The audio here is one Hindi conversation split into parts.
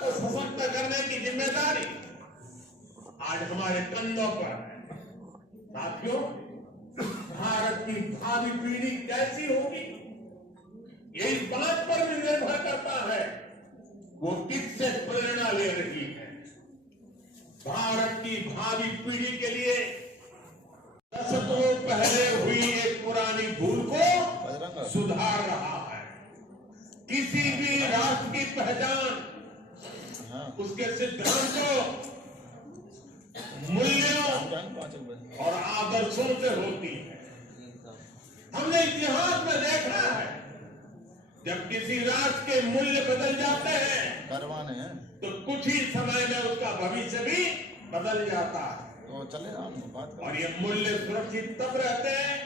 को सशक्त करने की जिम्मेदारी आज हमारे कंधों पर है। साथियों, भारत की भावी पीढ़ी कैसी होगी ये इस बात पर भी निर्भर करता है वो किससे प्रेरणा ले रही है। भारत की भावी पीढ़ी के लिए दशकों पहले हुई एक पुरानी भूल को सुधार रहा है। किसी भी राष्ट्र की पहचान उसके सिद्धांतों, मूल्यों और आदर्शों से होती है। हमने इतिहास में देखा है जब किसी राष्ट्र के मूल्य बदल जाते हैं तो कुछ ही समय में उसका भविष्य भी बदल जाता है। तो चले बात और ये मूल्य सुरक्षित तब रहते हैं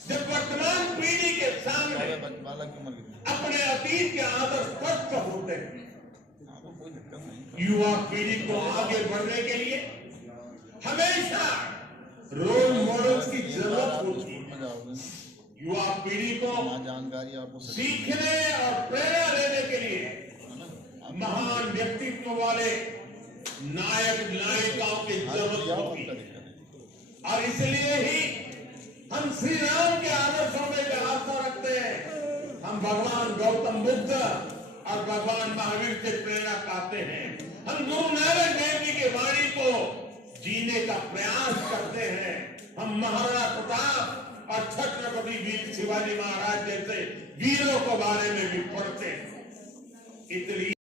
जब वर्तमान पीढ़ी के सामने अपने अतीत के आदर्श स्पष्ट होते हैं। युवा पीढ़ी को आगे बढ़ने के लिए हमेशा रोल मॉडल्स की जरूरत होती है। युवा पीढ़ी को जानकारी और सीखने और प्रेरणा देने के लिए महान व्यक्तित्व वाले नायक नायिकाओं की जरूरत होती है। और इसलिए ही हम श्री राम के आदर्शों में आस्था रखते हैं। हम भगवान गौतम बुद्ध और भगवान महावीर से प्रेरणा पाते हैं। हम गुरु नानक देव जी की वाणी को जीने का प्रयास करते हैं। हम महाराणा प्रताप और छत्रपति वीर शिवाजी महाराज जैसे वीरों के बारे में भी पढ़ते हैं। इसलिए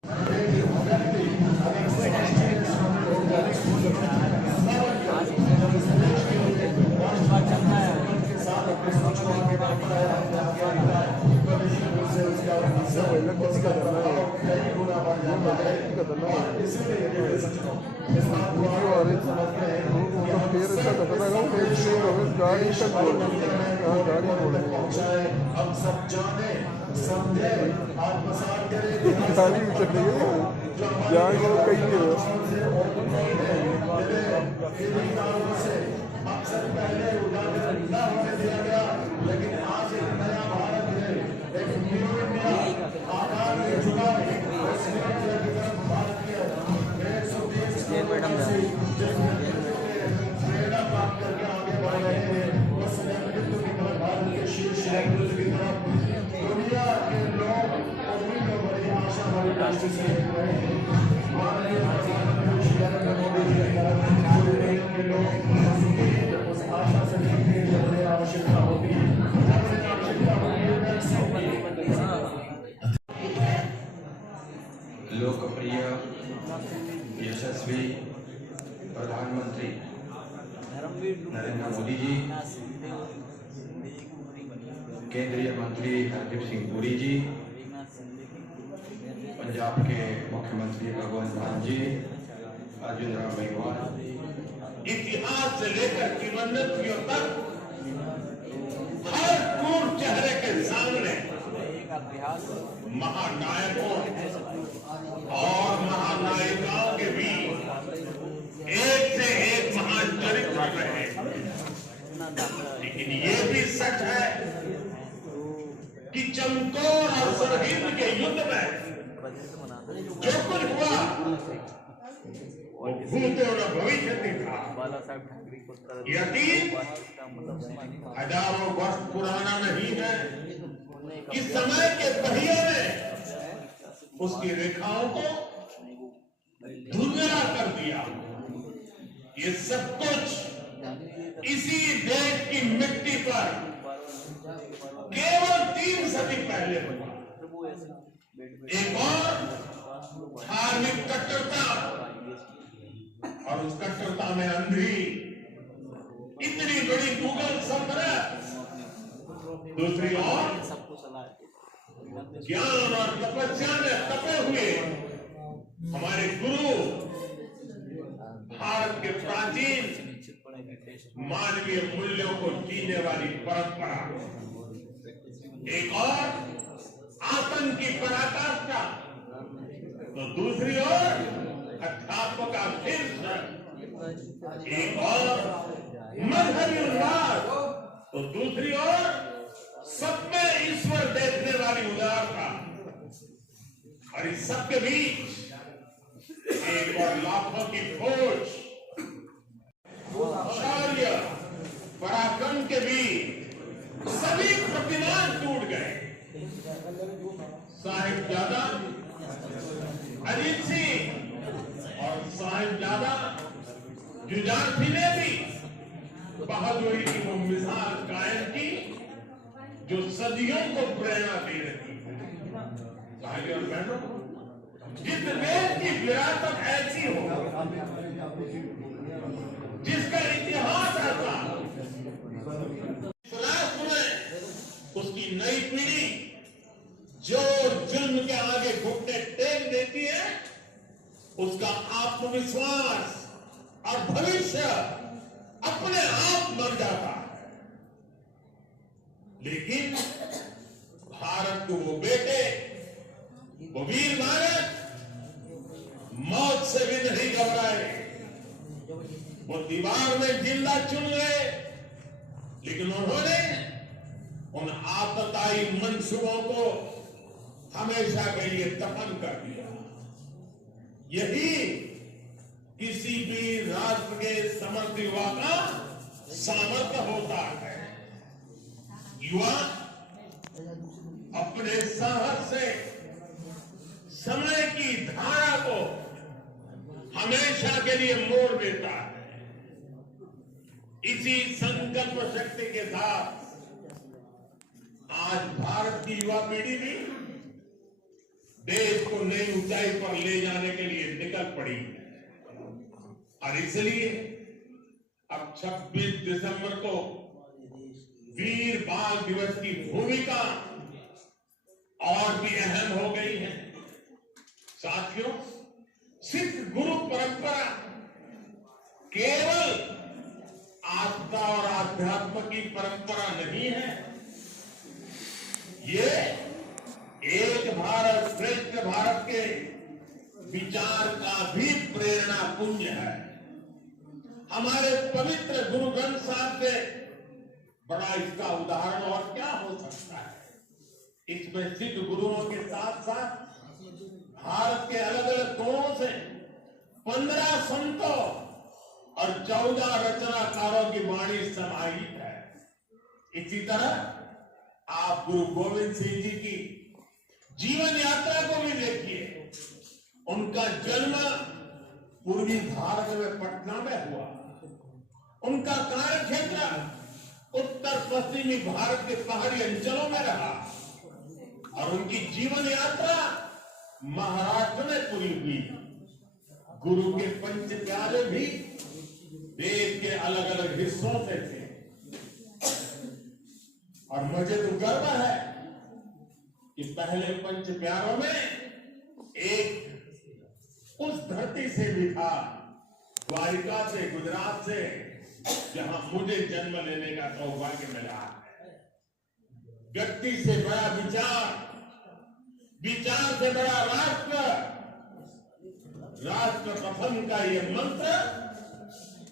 गाड़ी तक हम सब जाने समझे आत्मसात करें। गाड़ी भी चल रही है जान को कहीं अक्सर पहले उदाहरण न होने दिया गया, लेकिन आज एक नया भारत है, एक न्यू इंडिया आकार में चुका है। भारत के प्रेरणा प्राप्त करके आगे बढ़ रहे हैं। उस नेतृत्व की तरफ, भारत के शीर्ष नेतृत्व की तरफ दुनिया के लोग उम्मीद और बड़ी आशा वाली दृष्टि से देख रहे हैं। माननीय प्रधानमंत्री श्री नरेंद्र मोदी जी के लोग उस आशा से देखते हैं जब उन्हें आवश्यकता होती है। लोकप्रिय यशस्वी प्रधानमंत्री नरेंद्र मोदी जी, केंद्रीय मंत्री हरदीप सिंह पुरी जी, पंजाब के मुख्यमंत्री भगवंत मान जी, अर्जुन राम मेघवाल, इतिहास से लेकर किंवदंतियों तक हर पूर्व चेहरे के सामने महानायकों और महानायिकाओं के बीच एक से एक महान चरित्र रहे। लेकिन ये भी सच है कि चमकौर और सरहिंद के युद्ध में जो कुछ हुआ वो भूत और भविष्य नहीं था। ये अतीत हजारों वर्ष पुराना नहीं है कि समय के पहिए में उसकी रेखाओं को धुंधला कर दिया। ये सब कुछ इसी देश की मिट्टी पर केवल 3 सदी पहले हुआ। एक और धार्मिक कट्टरता और उस कट्टरता में अंधी इतनी बड़ी मुगल सल्तनत, दूसरी ओर ज्ञान और तपस्या में तपे हुए हमारे गुरु, भारत के प्राचीन मानवीय मूल्यों को जीने वाली परंपरा, एक और आतंक की पराकाष्ठा, तो दूसरी ओर अध्यात्म का शीर्ष, एक और मजहबी उल्लास, तो दूसरी ओर सब में ईश्वर देखने वाली उदारता। और इस सबके बीच और लाखों की फौज, शौर्य पराक्रम के भी सभी प्रतिमान टूट गए। साहिबजादा अजीत सिंह और साहिबजादा जुझारसी ने भी बहादुरी की वो मिसाल कायम की जो सदियों को प्रेरणा दे रही है। भाई और बहनों, जिस देश की विरासत ऐसी हो, जिसका इतिहास ऐसा, उसकी नई पीढ़ी जो जुल्म के आगे घुटने टेक देती है, उसका आत्मविश्वास और भविष्य अपने आप मर जाता है। लेकिन भारत को वो बेटे, वो वीर भारत मौत से भी नहीं घबराए। वो दीवार में जिंदा चुन गए, लेकिन उन्होंने उन आपत्तिदायी मंसूबों को हमेशा के लिए दफन कर दिया। यही किसी भी राष्ट्र के समर्थ युवा का सामर्थ्य होता है। युवा अपने साहस से समय की धारा को हमेशा के लिए मोड़ देता है। इसी संकल्प शक्ति के साथ आज भारत की युवा पीढ़ी भी देश को नई ऊंचाई पर ले जाने के लिए निकल पड़ी है। और इसलिए अब 26 दिसंबर को वीर बाल दिवस की भूमिका और भी अहम हो गई है। साथियों, सिख गुरु परंपरा केवल आस्था और आध्यात्म की परंपरा नहीं है, ये एक भारत श्रेष्ठ भारत के विचार का भी प्रेरणा पुंज है। हमारे पवित्र गुरु ग्रंथ साहब से बड़ा इसका उदाहरण और क्या हो सकता है। इसमें सिख गुरुओं के साथ साथ भारत के अलग अलग कोणों से 15 संतों और 14 रचनाकारों की वाणी समाहित है। इसी तरह आप गुरु गोविंद सिंह जी की जीवन यात्रा को भी देखिए। उनका जन्म पूर्वी भारत में पटना में हुआ। उनका कार्यक्षेत्र उत्तर पश्चिमी भारत के पहाड़ी अंचलों में रहा और उनकी जीवन यात्रा महाराष्ट्र में पूरी हुई। गुरु के पंच प्यारे भी देश के अलग अलग हिस्सों से थे। और मुझे तो गर्व है कि पहले पंच प्यारों में एक उस धरती से भी था, द्वारिका से, गुजरात से, जहां मुझे जन्म लेने का सौभाग्य मिला है। व्यक्ति से बड़ा विचार, विचार से बड़ा राष्ट्र, राष्ट्र प्रथम का यह मंत्र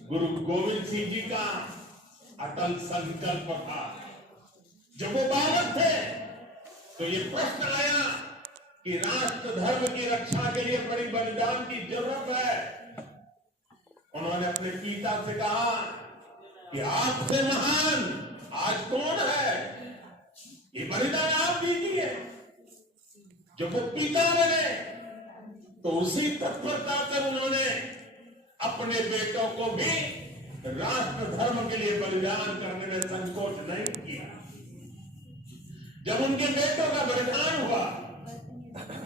गुरु गोविंद सिंह जी का अटल संकल्प था। जब वो बालक थे तो ये प्रश्न आया कि राष्ट्र धर्म की रक्षा के लिए बड़ी बलिदान की जरूरत है। उन्होंने अपने पिता से कहा कि आपसे महान आज कौन है, ये बलिदान आप दीजिए। जब वो पिता बने तो उसी तत्परता से उन्होंने अपने बेटों को भी राष्ट्र धर्म के लिए बलिदान करने में संकोच नहीं किया। जब उनके बेटों का बलिदान हुआ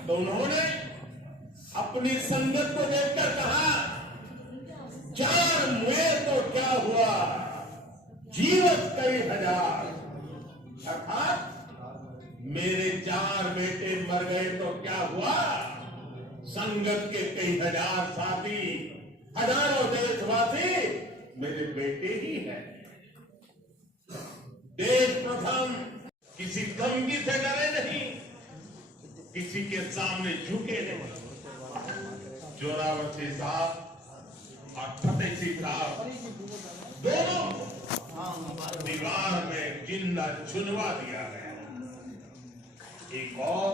तो उन्होंने अपनी संगत को देखकर कहा, 4 मुए तो क्या हुआ, जीवत कई हजार। अर्थात मेरे 4 बेटे मर गए तो क्या हुआ, संगत के कई हजार साथी, हजारों देशवासी मेरे बेटे ही हैं। देश प्रथम, किसी धमकी से डरे नहीं, किसी के सामने झुके नहीं। जोरावर साहब और फतेह सिंह साहब दोनों दीवार में जिंदा चुनवा दिया गया। एक और